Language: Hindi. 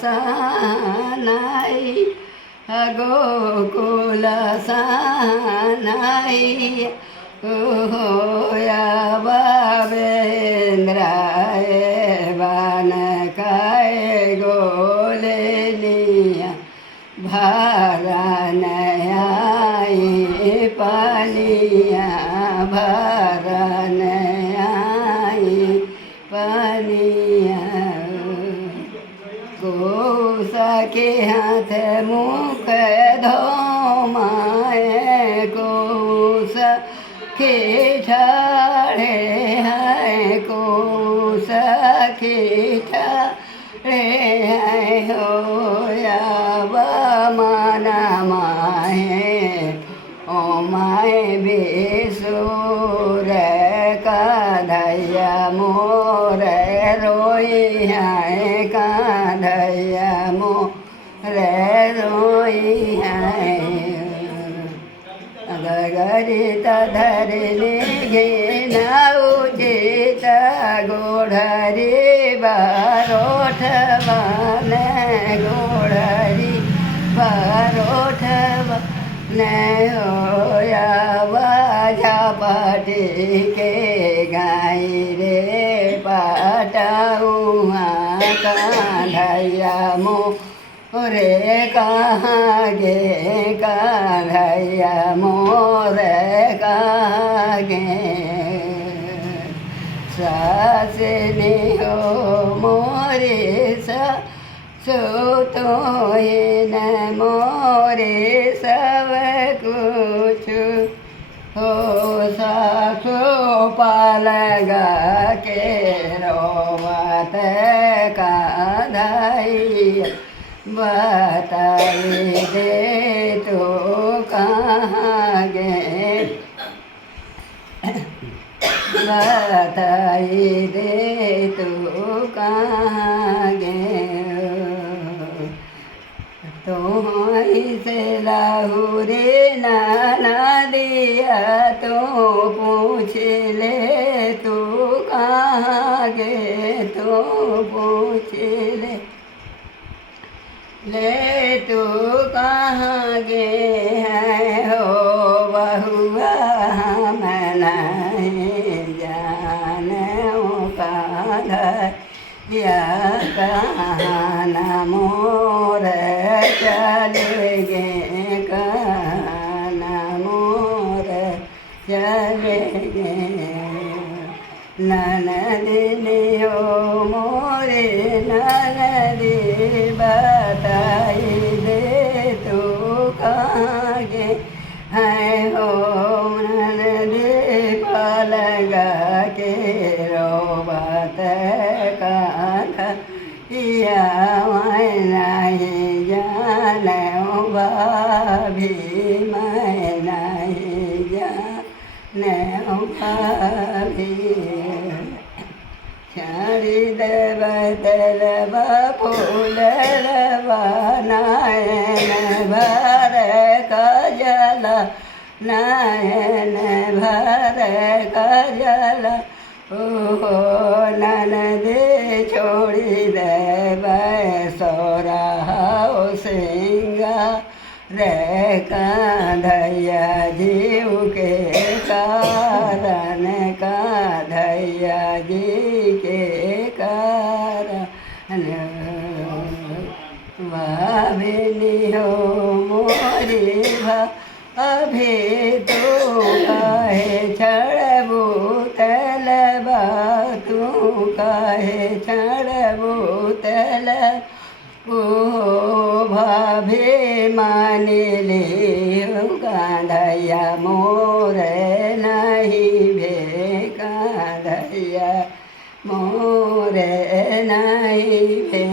सानाई गोकुल सानाई होया बाबेन्द्राय बानकाय गोलेलिया भरनयाई पानिया भरनयाई पानिया कोसा के हाथ मुख धोमाए कोसा के ठाड़े हैं कोसा के ठाड़े हैं होया बमाना माहे ओ माए बेसुर काधैया मोर रोई है काधैया मोर रोई है गगरित धरली घेना उचित गोढ़री बारोठ बन गोढ़री बारोठ बन होया बाजा पाटी के गाई रे पाटाऊँ कान्हैया मोरे कहाँ गे कान्हैया मोरे कहाँ गे सासनी हो मोरे सो तो न मोरे सब कुछ हो साखो पालगा के रोवत कान्हैया बताई दे तो कहाँ गे बताई दे तो कहाँ गे तो से लाहुरे नाना दिया तो पूछ ले तू कहाँ गे तो पूछ ले तू कहाँ गे है हो बहुआ हम नहीं जाने कान्हैया कहाँ न मोर चले गे कहाँ न मोर चले गे ननदिनी हो मोरे ननदी बताई दे तू कहाँ गे है हो ननदी पलगा के रोबत कान्हैया मैं नहीं जाने भाभी मैं नहीं जाने भाभी छाड़ी देव तेलव फूल नायन भर कजल नायन भर कजल ओ ननदे छोड़ी देव सोरा सिंगा रे कान्हैया जीव के कारण कान्हैया जी के कारण भाभिनी हो मोरी अभी तो कहे छड़बू तलबा तू कहे छड़बू तल ओ भाभी मान ली कान्हैया मोर नहीं भे कान्हैया मोर नहीं भे